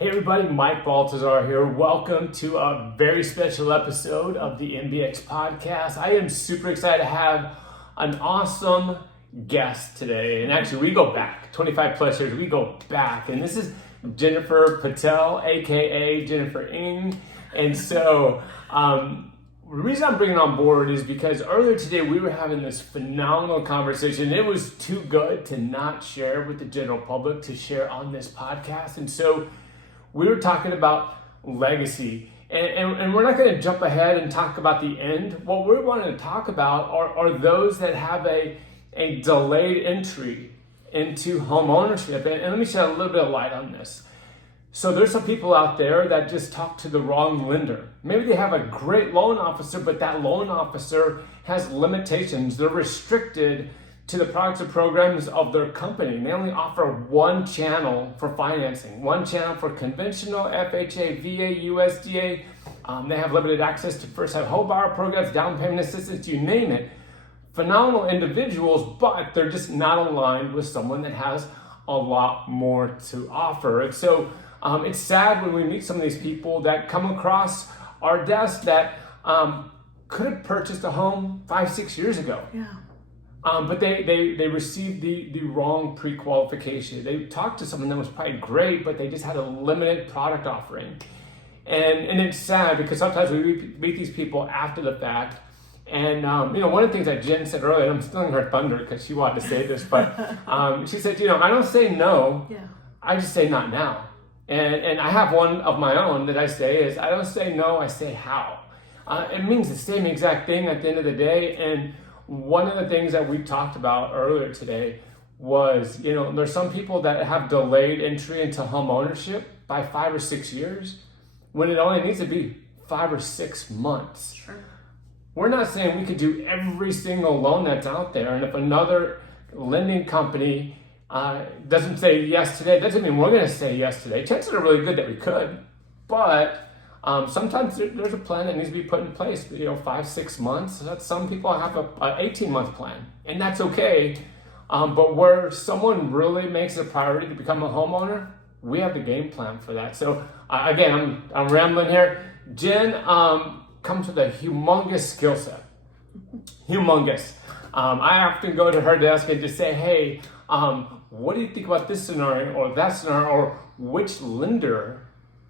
Hey everybody, Mike Baltazar here. Welcome to a very special episode of the MBX Podcast. I am super excited to have an awesome guest today. And actually, we go back 25 plus years. We go back. And this is Jennifer Patel, aka Jennifer Ng. And so the reason I'm bringing on board is because earlier today we were having this phenomenal conversation. It was too good to not share with the general public, to share on this podcast. And so we were talking about legacy, and we're not going to jump ahead and talk about the end. What we're wanting to talk about are those that have a delayed entry into home ownership. And let me shed a little bit of light on this. So there's some people out there that just talk to the wrong lender. Maybe they have a great loan officer, but that loan officer has limitations. They're restricted to the products and programs of their company. They only offer one channel for financing, one channel for conventional, FHA, VA, USDA. They have limited access to first-time home buyer programs, down payment assistance, you name it. Phenomenal individuals, but they're just not aligned with someone that has a lot more to offer. And so it's sad when we meet some of these people that come across our desk that could have purchased a home 5-6 years ago. Yeah. But they received the wrong pre-qualification. They talked to someone that was probably great, but they just had a limited product offering. And it's sad because sometimes we meet these people after the fact. And one of the things that Jen said earlier, I'm stealing her thunder because she wanted to say this, but she said, I don't say no, I just say not now. And I have one of my own that I say is, I don't say no, I say how. It means the same exact thing at the end of the day. And one of the things that we talked about earlier today was, there's some people that have delayed entry into home ownership by 5 or 6 years when it only needs to be 5 or 6 months. Sure. We're not saying we could do every single loan that's out there. And if another lending company doesn't say yes today, doesn't mean we're going to say yes today. Chances are really good that we could, but sometimes there's a plan that needs to be put in place, 5-6 months. Some people have an 18-month plan, and that's okay. But where someone really makes it a priority to become a homeowner, we have the game plan for that. So again, I'm rambling here. Jen comes with a humongous skill set. Humongous. I often go to her desk and just say, hey, what do you think about this scenario or that scenario, or which lender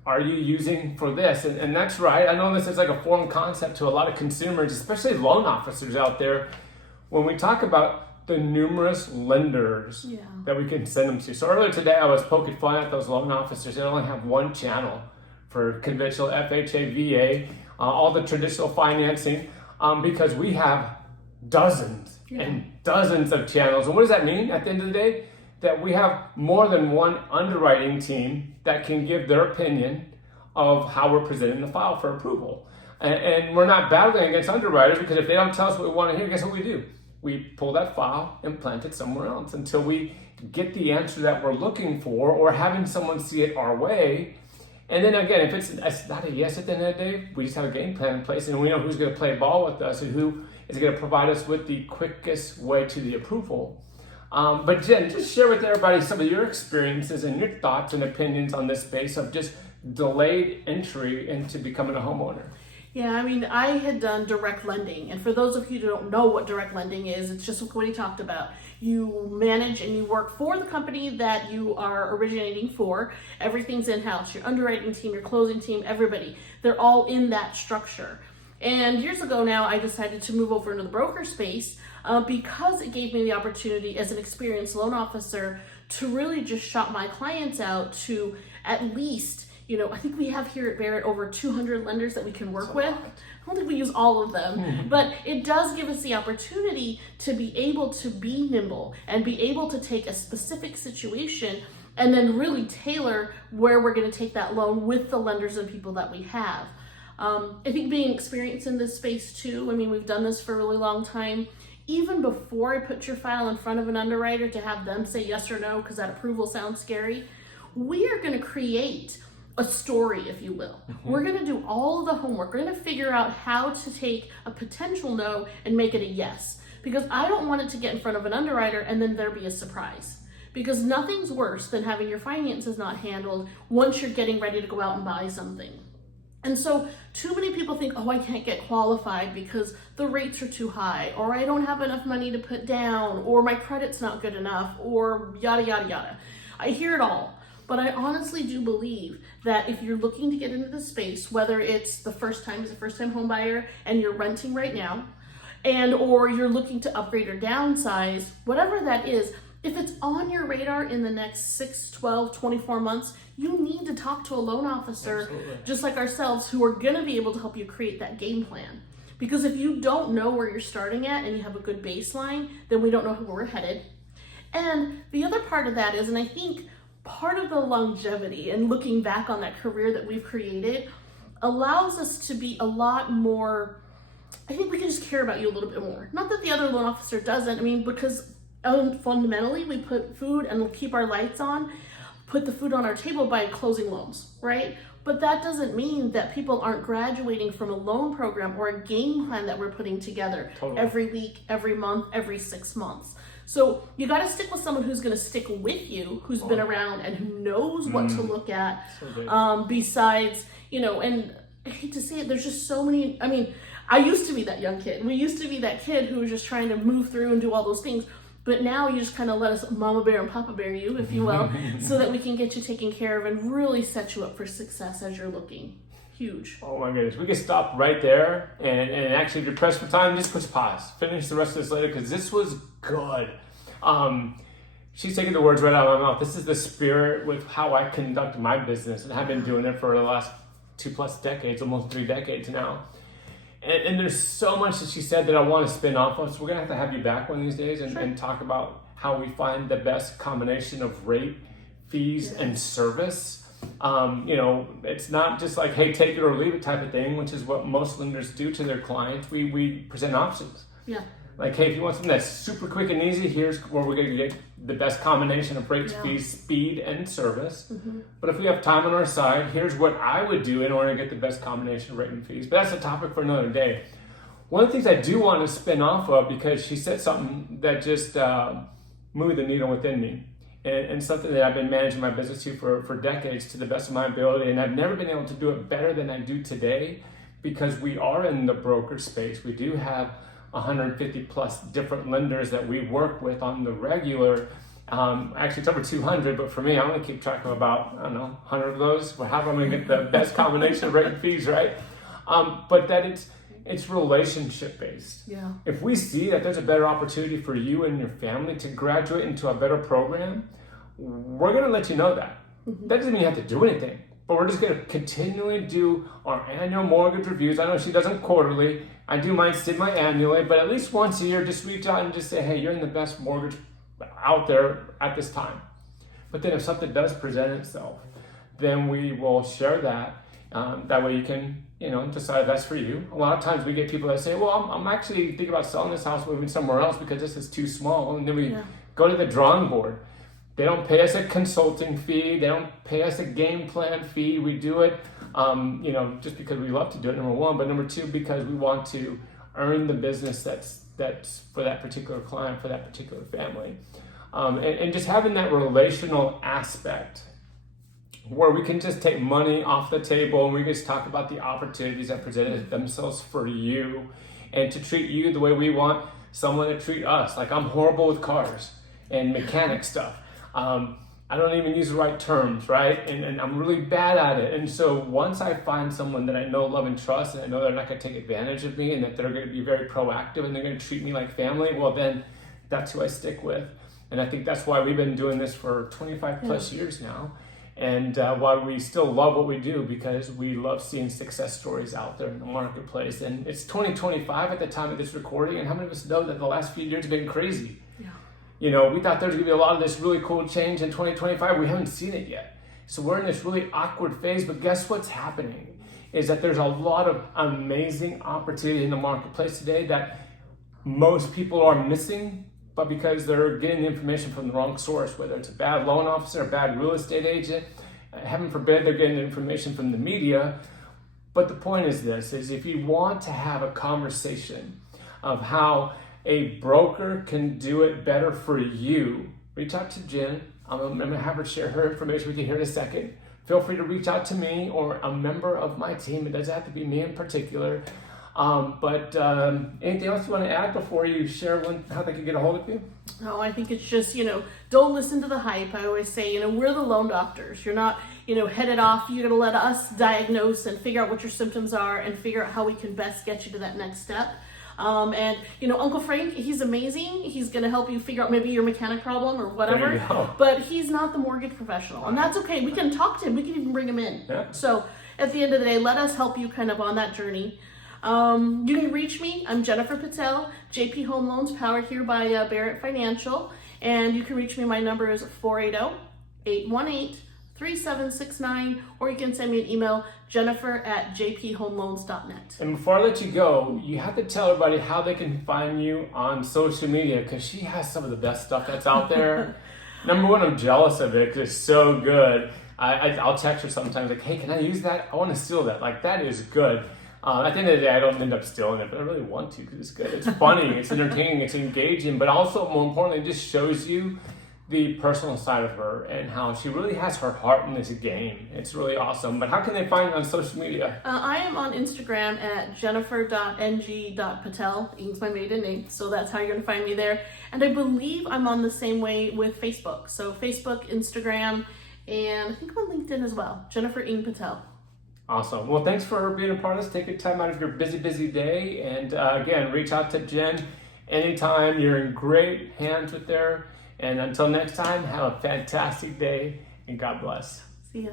are you using for this? And that's right. I know this is like a foreign concept to a lot of consumers, especially loan officers out there, when we talk about the numerous lenders that we can send them to. So earlier today, I was poking fun at those loan officers that only have one channel for conventional FHA, VA, all the traditional financing, because we have dozens and dozens of channels. And what does that mean at the end of the day? That we have more than one underwriting team that can give their opinion of how we're presenting the file for approval. And we're not battling against underwriters, because if they don't tell us what we want to hear, guess what we do? We pull that file and plant it somewhere else until we get the answer that we're looking for, or having someone see it our way. And then again, if it's not a yes at the end of the day, we just have a game plan in place, and we know who's going to play ball with us and who is going to provide us with the quickest way to the approval. But Jen, just share with everybody some of your experiences and your thoughts and opinions on this space of just delayed entry into becoming a homeowner. Yeah, I had done direct lending. And for those of you who don't know what direct lending is, it's just what he talked about. You manage and you work for the company that you are originating for. Everything's in-house. Your underwriting team, your closing team, everybody. They're all in that structure. And years ago now, I decided to move over into the broker space because it gave me the opportunity as an experienced loan officer to really just shop my clients out to at least, I think we have here at Barrett over 200 lenders that we can work with. I don't think we use all of them, but it does give us the opportunity to be able to be nimble and be able to take a specific situation and then really tailor where we're going to take that loan with the lenders and people that we have. I think being experienced in this space too, we've done this for a really long time. Even before I put your file in front of an underwriter to have them say yes or no, because that approval sounds scary, we are going to create a story, if you will. We're going to do all of the homework. We're going to figure out how to take a potential no and make it a yes, because I don't want it to get in front of an underwriter and then there be a surprise. because nothing's worse than having your finances not handled once you're getting ready to go out and buy something. And so too many people think, oh, I can't get qualified because the rates are too high, or I don't have enough money to put down, or my credit's not good enough, or yada, yada, yada. I hear it all. But I honestly do believe that if you're looking to get into the space, whether it's the first time as a first-time home buyer and you're renting right now, and or you're looking to upgrade or downsize, whatever that is, if it's on your radar in the next 6, 12, 24 months, you need to talk to a loan officer, Absolutely. just like ourselves, who are going to be able to help you create that game plan. Because if you don't know where you're starting at and you have a good baseline, then we don't know where we're headed. And the other part of that is, and I think part of the longevity and looking back on that career that we've created allows us to be a lot more, I think we can just care about you a little bit more. Not that the other loan officer doesn't, I mean, because fundamentally we put food and keep our lights on, put the food on our table by closing loans, right? But that doesn't mean that people aren't graduating from a loan program or a game plan that we're putting together every week, every month, every 6 months. So you got to stick with someone who's going to stick with you, who's been around and who knows what to look at. Besides, and I hate to say it, there's just so many. I mean, I used to be that young kid. We used to be that kid who was just trying to move through and do all those things. But now you just kind of let us mama bear and papa bear you, if you will, so that we can get you taken care of and really set you up for success as you're looking. Huge. Oh my goodness. We can stop right there and actually, if you're pressed for time, just push pause. Finish the rest of this later because this was good. She's taking the words right out of my mouth. This is the spirit with how I conduct my business, and I've been doing it for the last 2+ decades, almost 3 decades now. And there's so much that she said that I want to spin off of, so we're going to have you back one of these days and talk about how we find the best combination of rate, fees, and service. It's not just like, hey, take it or leave it type of thing, which is what most lenders do to their clients. We present options. Yeah. Like, hey, if you want something that's super quick and easy, here's where we're going to get the best combination of rates, fees, speed, and service. But if we have time on our side, here's what I would do in order to get the best combination of rate and fees. But that's a topic for another day. One of the things I do want to spin off of, because she said something that just moved the needle within me, and something that I've been managing my business for decades to the best of my ability, and I've never been able to do it better than I do today, because we are in the broker space. We do have 150 plus different lenders that we work with on the regular. Actually, it's over 200, but for me, I only keep track of about, 100 of those. Well, how am I going to get the best combination of rate and fees, right? But that it's relationship based. Yeah. If we see that there's a better opportunity for you and your family to graduate into a better program, we're going to let you know that. That doesn't mean you have to do anything, but we're just going to continually do our annual mortgage reviews. I know she does them quarterly. I do mine semi-annually, but at least once a year, just reach out and just say, hey, you're in the best mortgage out there at this time. But then if something does present itself, then we will share that. That way you can, decide that's for you. A lot of times we get people that say, well, I'm actually thinking about selling this house, moving somewhere else because this is too small. And then we go to the drawing board. They don't pay us a consulting fee. They don't pay us a game plan fee. We do it, just because we love to do it, number one. But number two, because we want to earn the business that's for that particular client, for that particular family. And just having that relational aspect where we can just take money off the table and we just talk about the opportunities that presented themselves for you and to treat you the way we want someone to treat us. Like, I'm horrible with cars and mechanic stuff. I don't even use the right terms, right? And I'm really bad at it. And so once I find someone that I know, love, and trust, and I know they're not going to take advantage of me and that they're going to be very proactive and they're going to treat me like family, well, then that's who I stick with. And I think that's why we've been doing this for 25 plus years now. And why we still love what we do, because we love seeing success stories out there in the marketplace. And it's 2025 at the time of this recording. And how many of us know that the last few years have been crazy? Yeah. We thought there was going to be a lot of this really cool change in 2025. We haven't seen it yet. So we're in this really awkward phase. But guess what's happening is that there's a lot of amazing opportunity in the marketplace today that most people are missing, but because they're getting the information from the wrong source, whether it's a bad loan officer, a bad real estate agent, heaven forbid they're getting the information from the media. But the point is this, is if you want to have a conversation of how a broker can do it better for you reach out to Jen. I'm going to have her share her information with you here in a second. Feel free to reach out to me or a member of my team. It doesn't have to be me in particular. But anything else you want to add before you share how they can get a hold of you? No, I think it's just, don't listen to the hype. I always say, we're the loan doctors. You're not, headed off. You're going to let us diagnose and figure out what your symptoms are and figure out how we can best get you to that next step. And Uncle Frank, he's amazing. He's going to help you figure out maybe your mechanic problem or whatever. There you go. But he's not the mortgage professional. And that's okay. We can talk to him. We can even bring him in. Yeah. So at the end of the day, let us help you kind of on that journey. You can reach me. I'm Jennifer Patel, JP Home Loans, powered here by Barrett Financial. And you can reach me. My number is 480-818-3769, or you can send me an email, jennifer@jphomeloans.net. And before I let you go, you have to tell everybody how they can find you on social media, because she has some of the best stuff that's out there. Number one, I'm jealous of it because it's so good. I'll text her sometimes like, hey, can I use that? I want to steal that. Like, that is good. At the end of the day, I don't end up stealing it, but I really want to because it's good. It's funny, it's entertaining, it's engaging, but also, more importantly, it just shows you the personal side of her and how she really has her heart in this game. It's really awesome. But how can they find you on social media? I am on Instagram at jennifer.ng.patel. Ing's my maiden name, so that's how you're going to find me there. And I believe I'm on the same way with Facebook. So Facebook, Instagram, and I think I'm on LinkedIn as well. Jennifer Ing Patel. Awesome. Well, thanks for being a part of this. Take your time out of your busy day. And again, reach out to Jen anytime. You're in great hands with her. And until next time, have a fantastic day and God bless. See ya.